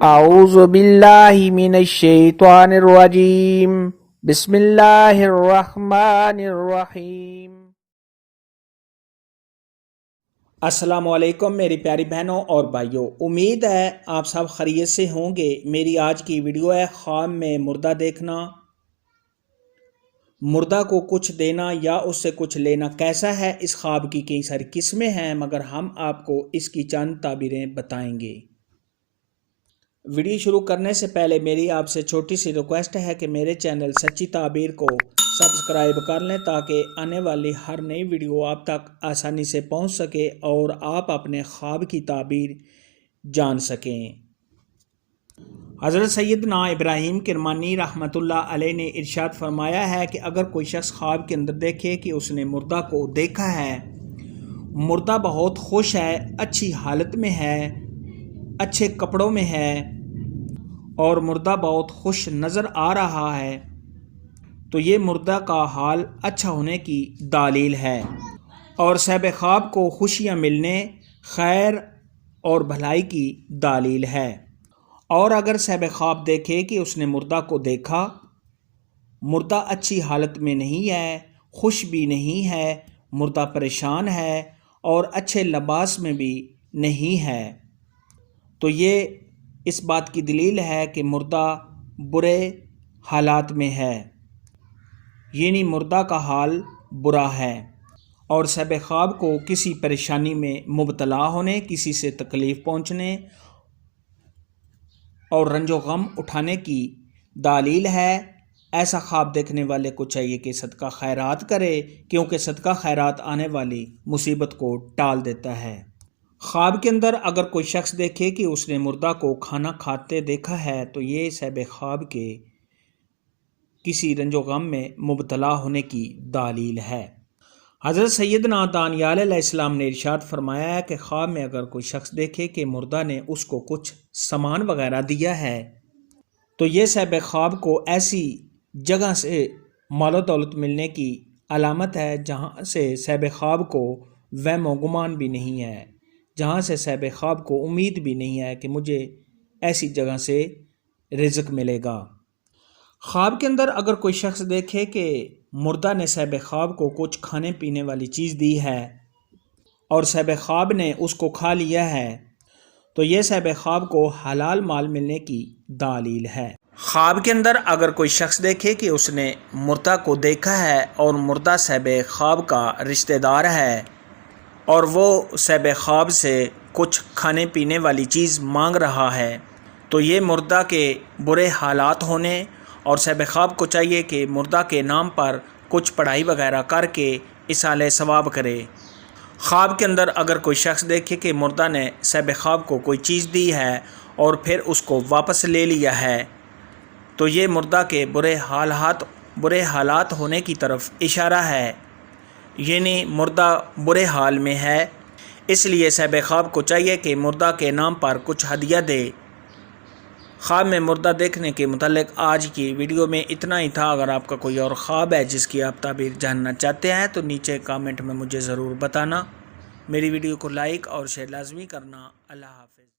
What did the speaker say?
اعوذ باللہ من الشیطان الرجیم بسم اللہ الرحمن الرحیم۔ السلام علیکم میری پیاری بہنوں اور بھائیوں، امید ہے آپ سب خیریت سے ہوں گے۔ میری آج کی ویڈیو ہے خواب میں مردہ دیکھنا، مردہ کو کچھ دینا یا اس سے کچھ لینا کیسا ہے۔ اس خواب کی کئی ساری قسمیں ہیں، مگر ہم آپ کو اس کی چند تعبیریں بتائیں گے۔ ویڈیو شروع کرنے سے پہلے میری آپ سے چھوٹی سی ریکویسٹ ہے کہ میرے چینل سچی تعبیر کو سبسکرائب کر لیں تاکہ آنے والی ہر نئی ویڈیو آپ تک آسانی سے پہنچ سکے اور آپ اپنے خواب کی تعبیر جان سکیں۔ حضرت سیدنا ابراہیم کرمانی رحمۃ اللہ علیہ نے ارشاد فرمایا ہے کہ اگر کوئی شخص خواب کے اندر دیکھے کہ اس نے مردہ کو دیکھا ہے، مردہ بہت خوش ہے، اچھی حالت میں ہے، اچھے کپڑوں میں ہے اور مردہ بہت خوش نظر آ رہا ہے، تو یہ مردہ کا حال اچھا ہونے کی دلیل ہے اور صاحب خواب کو خوشیاں ملنے، خیر اور بھلائی کی دلیل ہے۔ اور اگر صاحب خواب دیکھے کہ اس نے مردہ کو دیکھا، مردہ اچھی حالت میں نہیں ہے، خوش بھی نہیں ہے، مردہ پریشان ہے اور اچھے لباس میں بھی نہیں ہے، تو یہ اس بات کی دلیل ہے کہ مردہ برے حالات میں ہے، یعنی مردہ کا حال برا ہے اور صاحب خواب کو کسی پریشانی میں مبتلا ہونے، کسی سے تکلیف پہنچنے اور رنج و غم اٹھانے کی دلیل ہے۔ ایسا خواب دیکھنے والے کو چاہیے کہ صدقہ خیرات کرے، کیونکہ صدقہ خیرات آنے والی مصیبت کو ٹال دیتا ہے۔ خواب کے اندر اگر کوئی شخص دیکھے کہ اس نے مردہ کو کھانا کھاتے دیکھا ہے، تو یہ صاحب خواب کے کسی رنج و غم میں مبتلا ہونے کی دلیل ہے۔ حضرت سیدنا دانیال علیہ السلام نے ارشاد فرمایا ہے کہ خواب میں اگر کوئی شخص دیکھے کہ مردہ نے اس کو کچھ سامان وغیرہ دیا ہے، تو یہ صاحب خواب کو ایسی جگہ سے مال و دولت ملنے کی علامت ہے جہاں سے صاحب خواب کو وہم و گمان بھی نہیں ہے، جہاں سے صاحب خواب کو امید بھی نہیں ہے کہ مجھے ایسی جگہ سے رزق ملے گا۔ خواب کے اندر اگر کوئی شخص دیکھے کہ مردہ نے صاحب خواب کو کچھ کھانے پینے والی چیز دی ہے اور صاحب خواب نے اس کو کھا لیا ہے، تو یہ صاحب خواب کو حلال مال ملنے کی دلیل ہے۔ خواب کے اندر اگر کوئی شخص دیکھے کہ اس نے مردہ کو دیکھا ہے اور مردہ صاحب خواب کا رشتہ دار ہے اور وہ صاحب خواب سے کچھ کھانے پینے والی چیز مانگ رہا ہے، تو یہ مردہ کے برے حالات ہونے اور صاحب خواب کو چاہیے کہ مردہ کے نام پر کچھ پڑھائی وغیرہ کر کے ایصال ثواب کرے۔ خواب کے اندر اگر کوئی شخص دیکھے کہ مردہ نے صاحب خواب کو کوئی چیز دی ہے اور پھر اس کو واپس لے لیا ہے، تو یہ مردہ کے برے حالات ہونے کی طرف اشارہ ہے، یعنی مردہ برے حال میں ہے۔ اس لیے صاحب خواب کو چاہیے کہ مردہ کے نام پر کچھ ہدیہ دے۔ خواب میں مردہ دیکھنے کے متعلق آج کی ویڈیو میں اتنا ہی تھا۔ اگر آپ کا کوئی اور خواب ہے جس کی آپ تعبیر جاننا چاہتے ہیں تو نیچے کامنٹ میں مجھے ضرور بتانا۔ میری ویڈیو کو لائک اور شیئر لازمی کرنا۔ اللہ حافظ۔